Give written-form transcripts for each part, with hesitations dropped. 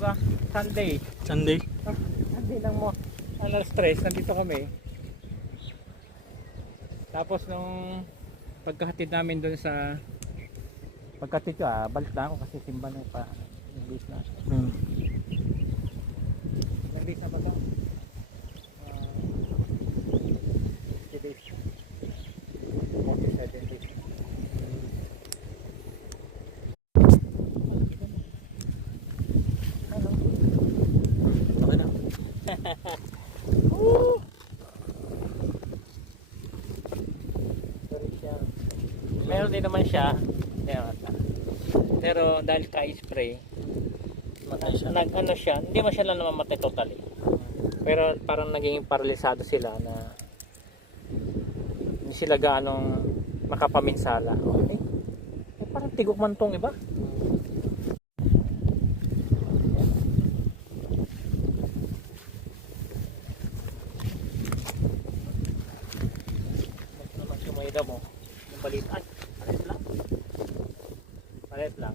ba? Sunday. Sunday. Sunday lang mo. Alas 3, nandito kami. Tapos nung pagkahatid namin doon sa pagkahatid ko, balik na ako kasi simba na pa. English na. English na ba ito? 50 days. 47 days. Okay na. Meron din naman siya. Pero dahil ka-spray, Matay siya. nag-ano siya, hindi man siya lang namamatay totally. Pero parang naging paralisado sila na hindi sila gaanong makapaminsala. Okay? Parang tigok man tong iba. Mas naman sumayda mo. Yung balitan. Pares lang. Pares lang.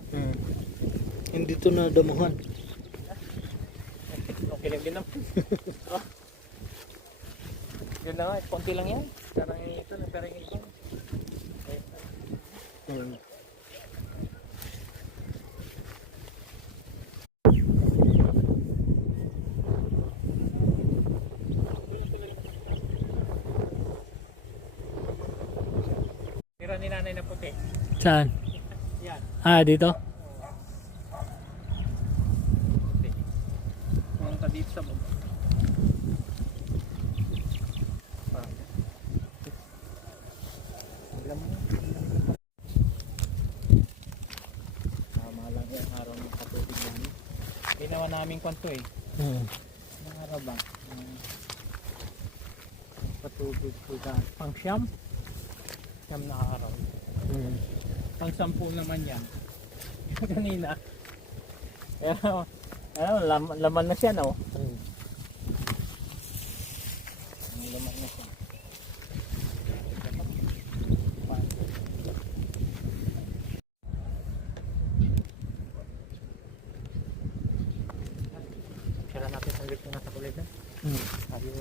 Hindi to na damuhan. Okay lang din naman. Oh. Yun na nga, konti lang yan. Parang ito na, parang ito. Tira ni nanay na puti. Saan? Yan. Dito? Puti. Pumunta dito sa baba. Alam mo. Tama lang yung araw ng katubig namin. Ginawa namin kwanto eh. Ang araw ba? Patubig ko dyan. Pang siyam? Siyam na araw. Pang 10 naman yan. Kanina. Pero, laman na siya, no? Laman na siya. Kailan natin sa ulit na sa kulit na? Sabi ko.